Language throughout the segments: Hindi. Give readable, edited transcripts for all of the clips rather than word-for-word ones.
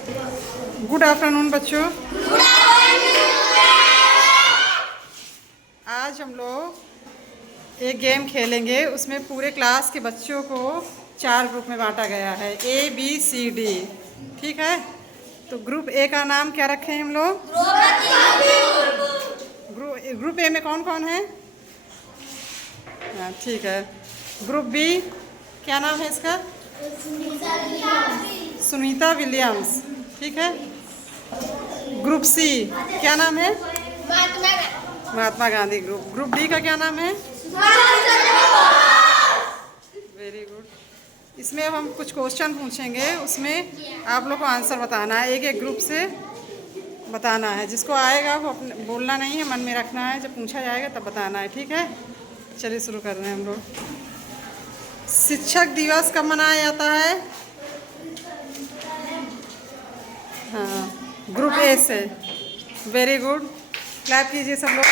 गुड आफ्टरनून बच्चों। आज हम लोग एक गेम खेलेंगे। उसमें पूरे क्लास के बच्चों को 4 ग्रुप में बांटा गया है, ABCD। ठीक है, तो ग्रुप ए का नाम क्या रखे हैं हम लोग? ग्रुप ए में कौन कौन है? हाँ ठीक है। ग्रुप बी क्या नाम है इसका? सुनीता विलियम्स। ठीक है। ग्रुप सी क्या नाम है? महात्मा गांधी। ग्रुप डी का क्या नाम है? Very good. इसमें अब हम कुछ क्वेश्चन पूछेंगे, उसमें आप लोग को आंसर बताना है। एक एक ग्रुप से बताना है। जिसको आएगा वो अपने बोलना नहीं है, मन में रखना है। जब पूछा जाएगा तब बताना है। ठीक है, चलिए शुरू कर रहे हैं हम लोग। शिक्षक दिवस कब मनाया जाता है? हाँ, ग्रुप ए से। वेरी गुड, क्लैप कीजिए सब लोग।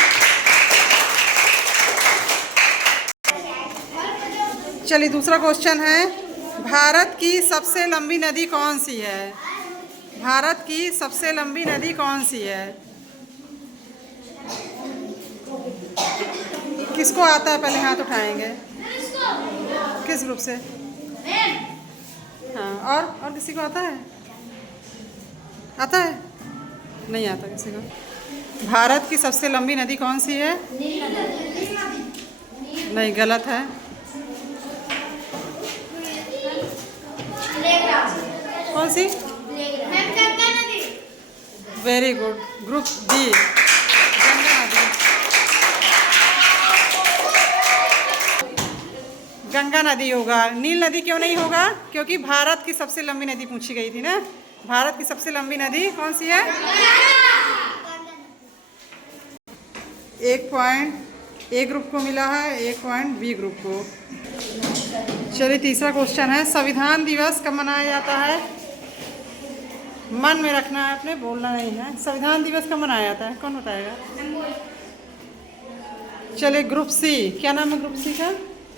चलिए दूसरा क्वेश्चन है, भारत की सबसे लंबी नदी कौन सी है? भारत की सबसे लंबी नदी कौन सी है? किसको आता है? पहले हाथ उठाएंगे। किस ग्रुप से? हाँ, और किसी को आता है? आता है? नहीं आता किसी को। भारत की सबसे लंबी नदी कौन सी है? नहीं, गलत है। कौन सी? Very good, group D, Ganga नदी। गंगा नदी होगा। नील नदी क्यों नहीं होगा? क्योंकि भारत की सबसे लंबी नदी पूछी गई थी ना। भारत की सबसे लंबी नदी कौन सी है? 1 पॉइंट ए ग्रुप को मिला है, 1 पॉइंट बी ग्रुप को। चलिए तीसरा क्वेश्चन है, संविधान दिवस कब मनाया जाता है? मन में रखना है, अपने बोलना नहीं है। संविधान दिवस कब मनाया जाता है? कौन बताएगा? चलिए ग्रुप सी, क्या नाम है ग्रुप सी का?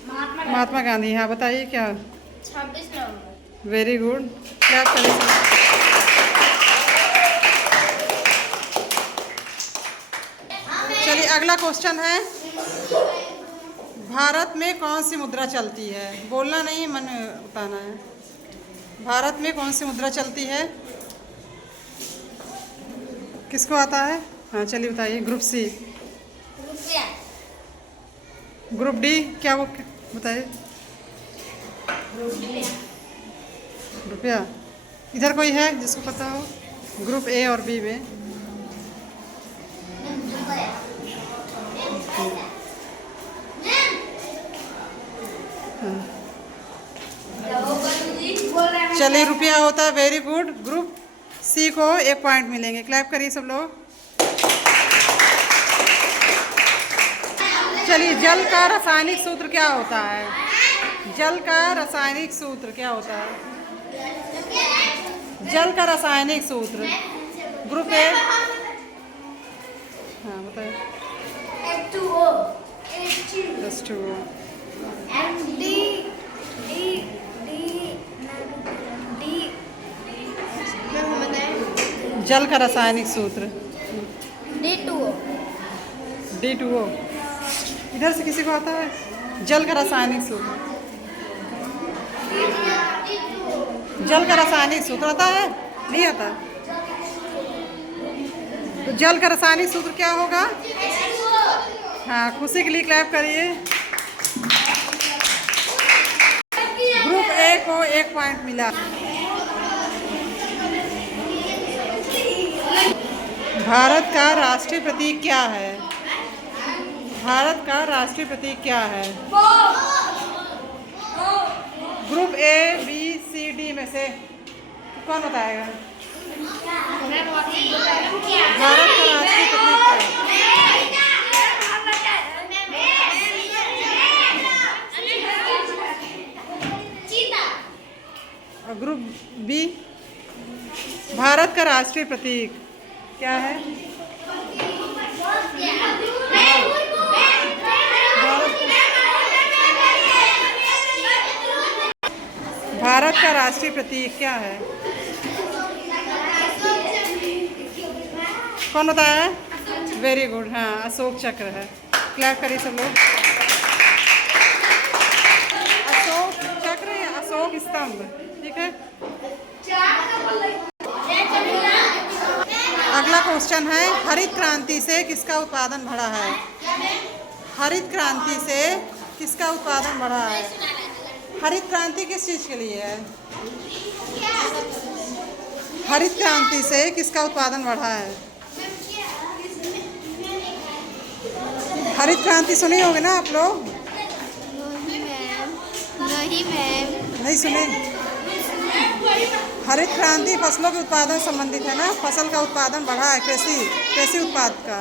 महात्मा गांधी। हाँ बताइए क्या? 26 नवंबर। वेरी गुड, क्या करें। चलिए अगला क्वेश्चन है, भारत में कौन सी मुद्रा चलती है? बोलना नहीं, मन बताना है। भारत में कौन सी मुद्रा चलती है? किसको आता है? हाँ चलिए बताइए। Group C. ग्रुप डी क्या? वो बताइए। रुपया। इधर कोई है जिसको पता हो? ग्रुप ए और बी में चलिए रुपया होता है। वेरी गुड, ग्रुप सी को 1 पॉइंट मिलेंगे। क्लैप करिए सब लोग। चलिए जल का रासायनिक सूत्र क्या होता है? जल का रासायनिक सूत्र क्या होता है? जल का रासायनिक सूत्र। Group A. हाँ बताइए। H2O। जल का रासायनिक सूत्र D2O। इधर से किसी को आता है? जल का रासायनिक सूत्र। जल का रासायनिक सूत्र आता है? नहीं आता। तो जल का रासायनिक सूत्र क्या होगा? हाँ, खुशी के लिए क्लैप करिए। ग्रुप ए को 1 पॉइंट मिला। भारत का राष्ट्रीय प्रतीक क्या है? भारत का राष्ट्रीय प्रतीक क्या है? Group A B C D में से कौन बताएगा? भारत का राष्ट्रीय प्रतीक क्या है? और ग्रुप बी, भारत का राष्ट्रीय प्रतीक क्या है? भारत का राष्ट्रीय प्रतीक क्या है? कौन बताया है? वेरी गुड, हाँ अशोक चक्र है। क्लैप करिए सब लोग। अशोक चक्र या अशोक स्तंभ, ठीक है। अगला क्वेश्चन है, हरित क्रांति से किसका उत्पादन बढ़ा है? हरित क्रांति से किसका उत्पादन बढ़ा है? हरित क्रांति किस चीज़ के लिए है? हरित क्रांति से किसका उत्पादन बढ़ा है? हरित क्रांति सुनी होगी ना आप लोग? नहीं मैम। नहीं सुने? हरित क्रांति फसलों के उत्पादन संबंधित है ना, फसल का उत्पादन बढ़ा है, कृषि उत्पाद का।